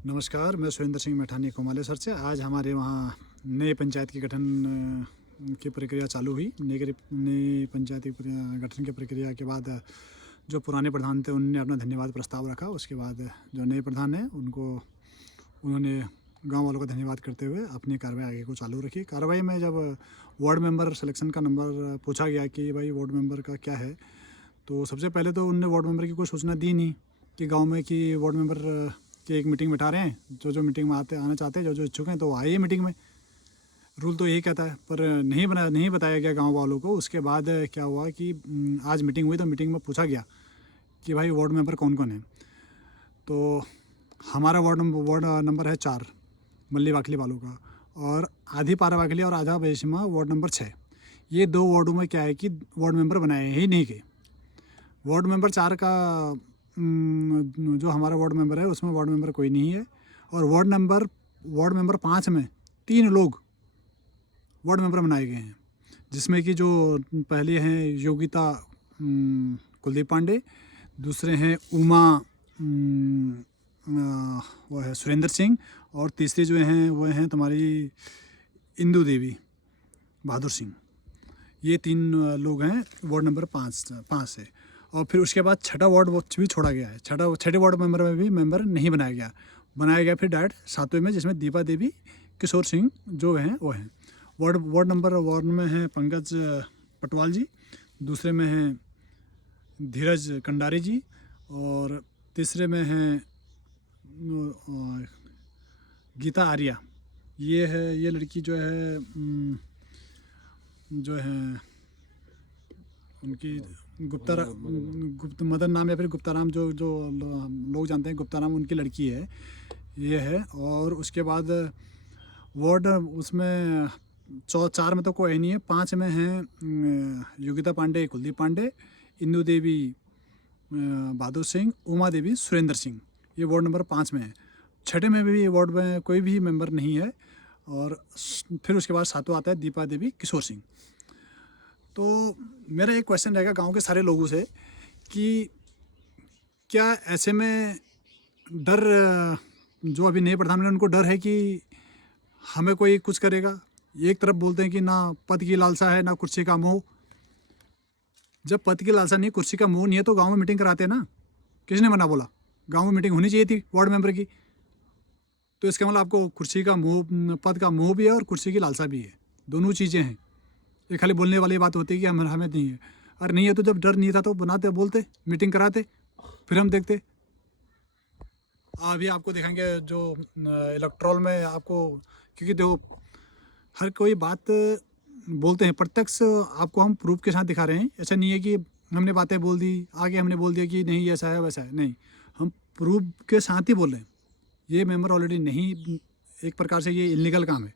नमस्कार, मैं सुरेंद्र सिंह मैठानी कोमालेसर से। आज हमारे वहाँ नए पंचायत की गठन की प्रक्रिया चालू हुई। नई पंचायती गठन की प्रक्रिया के बाद जो पुराने प्रधान थे उन्होंने अपना धन्यवाद प्रस्ताव रखा। उसके बाद जो नए प्रधान हैं उन्होंने गांव वालों का धन्यवाद करते हुए अपनी कार्रवाई आगे को चालू रखी। कार्रवाई में जब वार्ड मेंबर सिलेक्शन का नंबर पूछा गया कि भाई वार्ड मेंबर का क्या है, तो सबसे पहले तो उनने वार्ड मेंबर की कोई सूचना दी नहीं कि गाँव में कि वार्ड मेंबर कि एक मीटिंग बिठा रहे हैं, जो मीटिंग में आना चाहते हैं, जो इच्छुक हैं तो आइए मीटिंग में। रूल तो यही कहता है, पर नहीं बताया गया गांव वालों को। उसके बाद क्या हुआ कि आज मीटिंग हुई तो मीटिंग में पूछा गया कि भाई वार्ड मेंबर कौन कौन है। तो हमारा वार्ड नंबर है 4 मल्ली वाकली वालों का, और आधी पारा वाकली और आधा बेशिमा वार्ड नंबर 6। ये 2 वार्डों में क्या है कि वार्ड मेंबर बनाए ही नहीं गए। वार्ड मेंबर 4 का जो हमारा वार्ड मेंबर है उसमें वार्ड मेंबर कोई नहीं है, और वार्ड नंबर 5 में 3 लोग वार्ड मेंबर बनाए गए हैं, जिसमें कि जो पहले हैं योगिता कुलदीप पांडे, दूसरे हैं उमा वो है सुरेंद्र सिंह, और तीसरे जो हैं वो हैं तुम्हारी इंदू देवी बहादुर सिंह। ये 3 लोग हैं वार्ड नंबर 5 से। और फिर उसके बाद छठा वार्ड भी छोड़ा गया है। छठे वार्ड मेंबर में भी मेंबर नहीं बनाया गया फिर डायरेक्ट 7वें में, जिसमें दीपा देवी किशोर सिंह जो हैं वो हैं। वार्ड नंबर 1 में हैं पंकज पटवाल जी, दूसरे में हैं धीरज कंडारी जी, और तीसरे में हैं गीता आर्या। ये लड़की जो है उनकी गुप्त मदन नाम या फिर गुप्ताराम, जो लोग जानते हैं गुप्ताराम, उनकी लड़की है ये है। और उसके बाद वार्ड उसमें 4 में तो कोई नहीं है। 5 में हैं योगिता पांडे कुलदीप पांडे, इंदू देवी बहादुर सिंह, उमा देवी सुरेंद्र सिंह। ये वार्ड नंबर 5 में है। छठे में भी वार्ड में कोई भी मेंबर नहीं है। और फिर उसके बाद 7वां आता है दीपा देवी किशोर सिंह। तो मेरा एक क्वेश्चन रहेगा गांव के सारे लोगों से कि क्या ऐसे में डर, जो अभी नए प्रधान उनको डर है कि हमें कोई कुछ करेगा? एक तरफ बोलते हैं कि ना पद की लालसा है ना कुर्सी का मोह। जब पद की लालसा नहीं, कुर्सी का मोह नहीं है, तो गांव में मीटिंग कराते हैं ना। किसने मना बोला? गांव में मीटिंग होनी चाहिए थी वार्ड मेंबर की। तो इसका मतलब आपको कुर्सी का मोह, पद का मोह भी है और कुर्सी की लालसा भी है, दोनों चीज़ें हैं। ये खाली बोलने वाली बात होती है कि हमें नहीं है। अरे नहीं है तो जब डर नहीं था तो बोलते, मीटिंग कराते, फिर हम देखते। अभी आपको दिखाएंगे जो इलेक्ट्रॉल में आपको, क्योंकि देखो हर कोई बात बोलते हैं, प्रत्यक्ष आपको हम प्रूफ के साथ दिखा रहे हैं। ऐसा नहीं है कि हमने बातें बोल दी, आगे हमने बोल दिया कि नहीं ऐसा है वैसा है, नहीं, हम प्रूफ के साथ ही बोल रहे हैं। ये मेंबर ऑलरेडी नहीं, एक प्रकार से ये इलीगल काम है।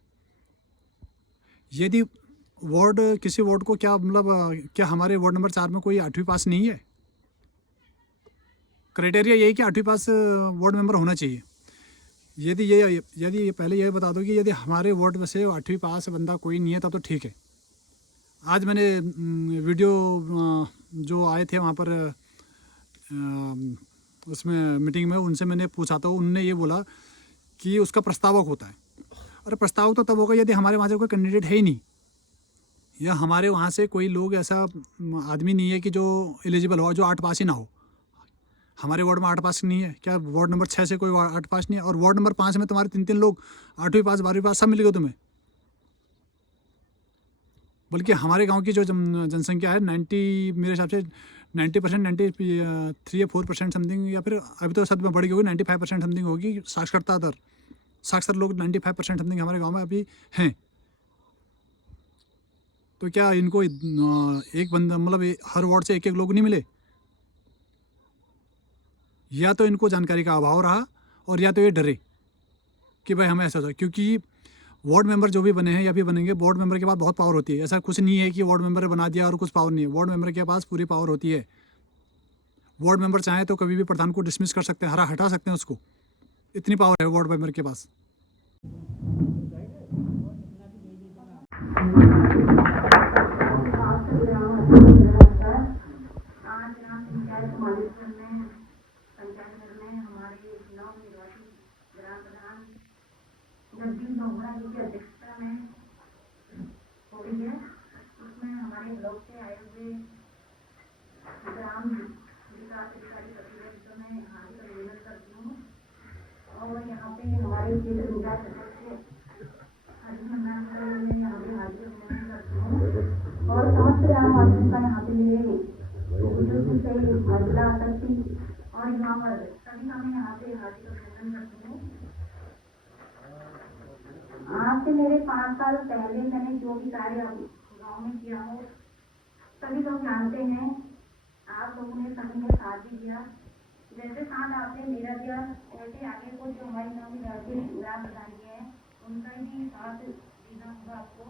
यदि किसी वार्ड को क्या हमारे वार्ड नंबर 4 में कोई 8वीं पास नहीं है? क्राइटेरिया यही कि 8वीं पास वार्ड मेंबर होना चाहिए। यदि पहले यही बता दो कि यदि हमारे वार्ड में से 8वीं पास बंदा कोई नहीं है तब तो ठीक है। आज मैंने वीडियो जो आए थे वहाँ पर उसमें मीटिंग में, उनसे मैंने पूछा तो उन्होंने ये बोला कि उसका प्रस्तावक होता है। अरे प्रस्तावक तो तब होगा यदि हमारे वहाँ से कोई कैंडिडेट है ही नहीं, या हमारे वहाँ से कोई लोग ऐसा आदमी नहीं है कि जो एलिजिबल हो, जो 8 पास ही ना हो। हमारे वार्ड में 8 पास नहीं है। क्या वार्ड नंबर 6 से कोई 8 पास नहीं है? और वार्ड नंबर 5 में तुम्हारे 3 लोग 8वीं पास 12वीं पास सब मिल गए तुम्हें। बल्कि हमारे गांव की जो जनसंख्या है 90, मेरे हिसाब से 90%, 93 या 4% समथिंग, या फिर अभी तो सद में बढ़ गई होगी, 95% समथिंग होगी साक्षरता दर। साक्षर लोग 95% समथिंग हमारे गाँव में अभी हैं। तो क्या इनको एक बंदा, मतलब हर वार्ड से एक लोग नहीं मिले? या तो इनको जानकारी का अभाव रहा, और या तो ये डरे कि भाई हमें ऐसा होता है। क्योंकि वार्ड मेंबर जो भी बने हैं या भी बनेंगे, वार्ड मेंबर के पास बहुत पावर होती है। ऐसा कुछ नहीं है कि वार्ड मेंबर बना दिया और कुछ पावर नहीं है। वार्ड मेंबर के पास पूरी पावर होती है। वार्ड मेंबर चाहे तो कभी भी प्रधान को डिसमिस कर सकते हैं, हटा सकते हैं उसको। इतनी पावर है वार्ड मेंबर के पास। पंचायत घर में हमारे नवनिर्वाचित ग्राम जगदीश डोगरा जी की अध्यक्षता में हो रही है। उसमें हमारे ब्लॉक से आए हुए ग्राम विकास अधिकारी प्रतिनिधित्व में हाजिर आवेदन करती हूँ और यहाँ पे हमारे क्षेत्र विकास सदस्य हरिमंदान में यहाँ पे हाजिर आवेदन करती हूँ और समस्त ग्रामवासियों का यहाँ पे मेरे बुजुर्ग से महिला शक्ति और यहाँ पर सभी का मैं यहाँ पे हाजिर आवेदन करती हूँ। आज से मेरे 5 साल पहले मैंने जो भी कार्य गाँव में किया हो सभी लोग जानते हैं। आप लोगों ने सभी ने साथ भी दिया, जैसे साथ आपने मेरा दिया वैसे आगे को जो हमारी नवी ग्राम प्रधान जी हैं उनका भी साथ देना होगा आपको।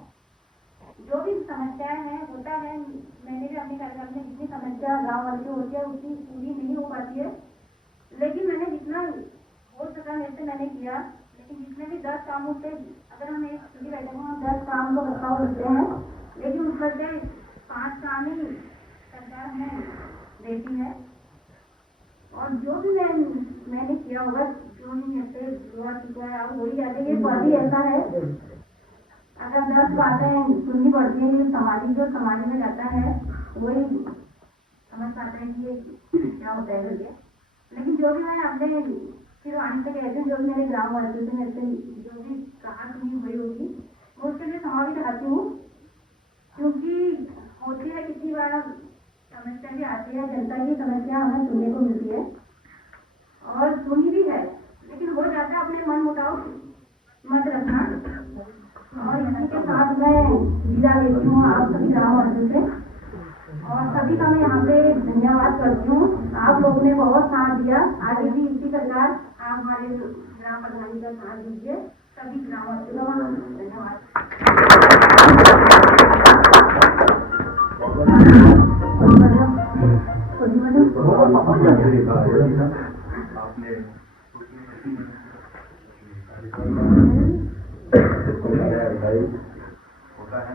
जो भी समस्याएं हैं होता है, मैंने भी अपने कार्यकाल में जितनी समस्या गाँव वाले की होती है उतनी पूरी नहीं हो पाती है, लेकिन मैंने जितना हो सका मेरे से मैंने किया। लेकिन जितने भी 10 कामों से अगर हम एक खुली बैठक में 10 काम को प्रस्ताव करते हैं, लेकिन उसमें से 5 काम ही सरकार हमें देती है और जो भी मैंने किया होगा जो नहीं ऐसे हुआ चुका है अब हो ही जाते। ये पद ही ऐसा है, अगर 10 बातें सुननी पड़ती है जो समाज में जाता है वही समझ पाता है कि ये क्या होता है करके। लेकिन जो भी मैं अपने फिर आने से कहती हूँ, जो भी मेरे ग्राम वासियों से मेरे से जो भी कहा सुनी हुई होगी मैं उसके लिए क्षमा भी चाहती हूँ, क्योंकि होती है कितनी बार समस्या भी आती है, जनता की समस्या हमें सुनने को मिलती है और सुनी भी है, लेकिन हो जाता है अपने मन मुताबिक मत रखना। और इसी के साथ मैं विदा लेती हूँ आप सभी ग्राम वासियों से और सभी का मैं यहाँ पे धन्यवाद करती हूँ। आप लोगों ने बहुत साथ दिया, आगे भी इसी प्रकार आप हमारे ग्राम प्रधान का साथ दीजिए। सभी ग्रामवासियों का धन्यवाद। होता है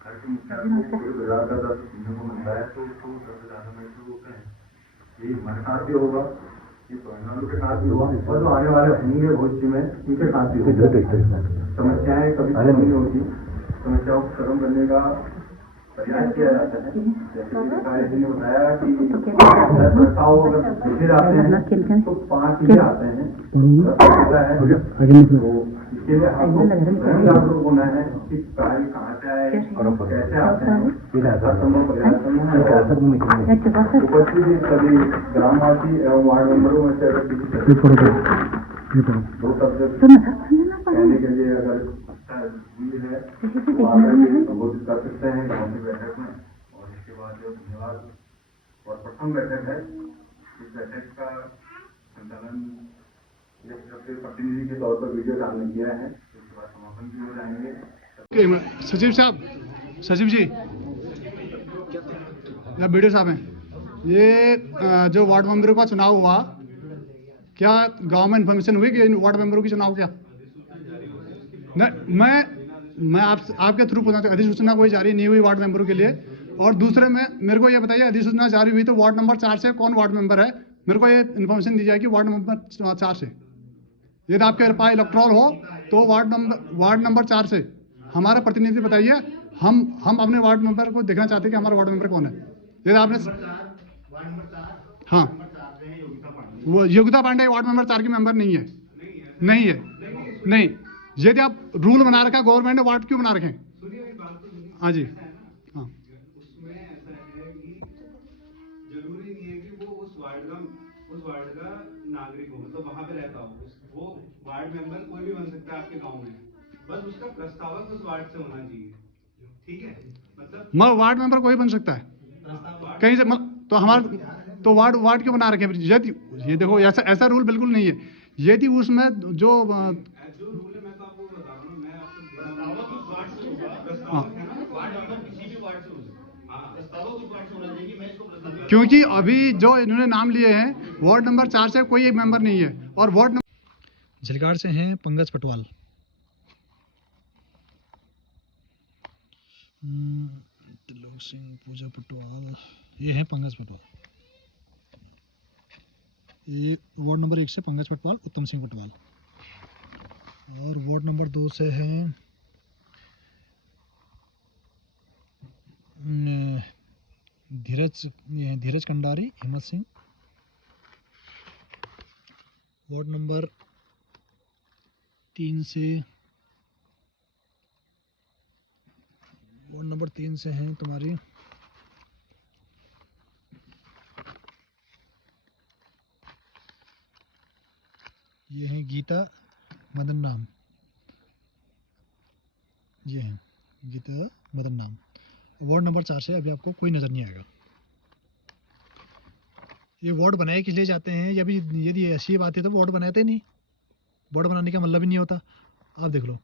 घर के मुखिया को पूरे परिवार का 10 महीने को मिलता है तो उसको 10,000 महीने शुरू होते हैं। ये हमारे साथ भी होगा, ये तमिलनाडु के साथ भी हुआ और जो आने वाले होंगे भविष्य में उनके साथ भी होगा। समस्याएं कभी खत्म नहीं होती, समस्याओं को खत्म करने का प्रयास किया जाता है। जैसे अधिकारी जी ने बताया कि प्रस्ताव अगर भेजे जाते हैं तो 5 चीजें आते हैं। तो इसके लिए आपको स्वयं जागरूक होना है कि कार्य कहाँ से आए और कैसे आते हैं। उपस्थित सभी ग्रामवासी एवं वार्ड मेंबरों में से अगर किसी 2 सब्जेक्ट कहने के लिए अगर हुई है तो आप संबोधित कर सकते हैं गाँव की बैठक में। और इसके बाद जो धन्यवाद और प्रथम बैठक है, इस बैठक का संचालन प्रतिनिधि के तौर पर वीडियो सामने किया है। उसके बाद समापन भी हो जाएंगे। सचिव जी या वीडियो साहब हैं, ये जो वार्ड मेंबरों का चुनाव हुआ, क्या गांव में इन्फॉर्मेशन हुई कि वार्ड मेंबरों की चुनाव क्या? मैं आपके थ्रू पूछना चाहता हूँ, अधिसूचना कोई जारी नहीं हुई वार्ड मेंबरों के लिए। और दूसरे में मेरे को ये बताइए, अधिसूचना जारी हुई तो वार्ड नंबर 4 से कौन वार्ड मेंबर है? मेरे को ये इन्फॉर्मेशन दी जाए कि वार्ड नंबर 4 से, यदि आपके पास इलेक्ट्रॉल हो तो वार्ड नंबर 4 से हमारा प्रतिनिधि बताइए। हम अपने वार्ड मेंबर को देखना चाहते हैं कि हमारा वार्ड मेंबर कौन है। यदि आपने हाँ, वो योगिता पांडे वार्ड नंबर 4 की मेंबर नहीं है, नहीं है, नहीं। यदि आप रूल बना रखा गवर्नमेंट ने, वार्ड क्यों बना रखे? हाँ जी, हाँ, उसमें ऐसा है कि जरूरी नहीं है कि वो उस वार्ड का नागरिक हो, मतलब वहां पे रहता हो। वो वार्ड मेंबर कोई भी बन सकता है आपके गांव में, बस उसका प्रस्तावक उस वार्ड से होना चाहिए। ठीक है, मतलब वार्ड मेंबर कोई बन सकता है कहीं से तो हमारा तो वार्ड क्यों बना रखे? यदि ये देखो, ऐसा रूल बिल्कुल नहीं है। यदि उसमें जो रूल है, मैं तो आपको बता रहा हूँ ना, मैं आपको प्रस्तावक है ना, वार्ड मेंबर किसी भी वार्ड से हो सकता है। प्रस्तावक उस वार्ड से होना चाहिए। मैं इसको क्योंकि अभी जो इन्होंने नाम लिए हैं वार्ड नंबर 4 से कोई एक मेंबर नहीं है। और वार्ड नंबर झलकार से हैं पंकज पटवाल, त्रिलोक सिंह, पूजा पटवाल, ये है पंकज पटवाल। ये वार्ड नंबर 1 से पंकज पटवाल, उत्तम सिंह पटवाल। और वार्ड नंबर 2 से हैं धीरज कंडारी, हिम्मत सिंह। वार्ड नंबर 3 से हैं तुम्हारी ये हैं गीता मदन नाम, ये हैं गीता मदन नाम। वार्ड नंबर 4 से अभी आपको कोई नज़र नहीं आएगा। ये वार्ड बनाए किस लिए जाते हैं, यदि ऐसी बात है तो वार्ड बनाते नहीं, वार्ड बनाने का मतलब ही नहीं होता। आप देख लो,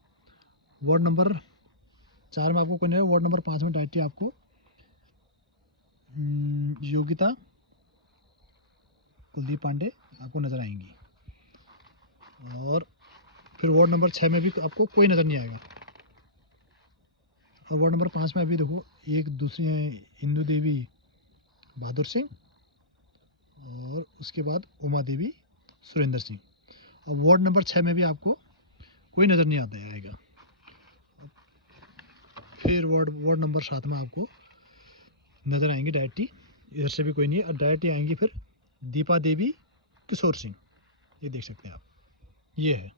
वार्ड नंबर 4 में आपको कोई नहीं है, वार्ड नंबर 5 में डायरेक्टली आपको योगिता कुलदीप पांडे आपको नज़र आएंगी। और फिर वार्ड नंबर 6 में भी आपको कोई नज़र नहीं आएगा। और वार्ड नंबर 5 में अभी देखो एक दूसरी है इंदू देवी बहादुर सिंह और उसके बाद उमा देवी सुरेंद्र सिंह। और वार्ड नंबर 6 में भी आपको कोई नज़र नहीं आता आएगा। फिर वार्ड नंबर 7 में आपको नज़र आएंगे डायरेक्टली, इधर से भी कोई नहीं है, और डायरेक्टली आएंगी फिर दीपा देवी किशोर सिंह, ये देख सकते हैं आप, ये है।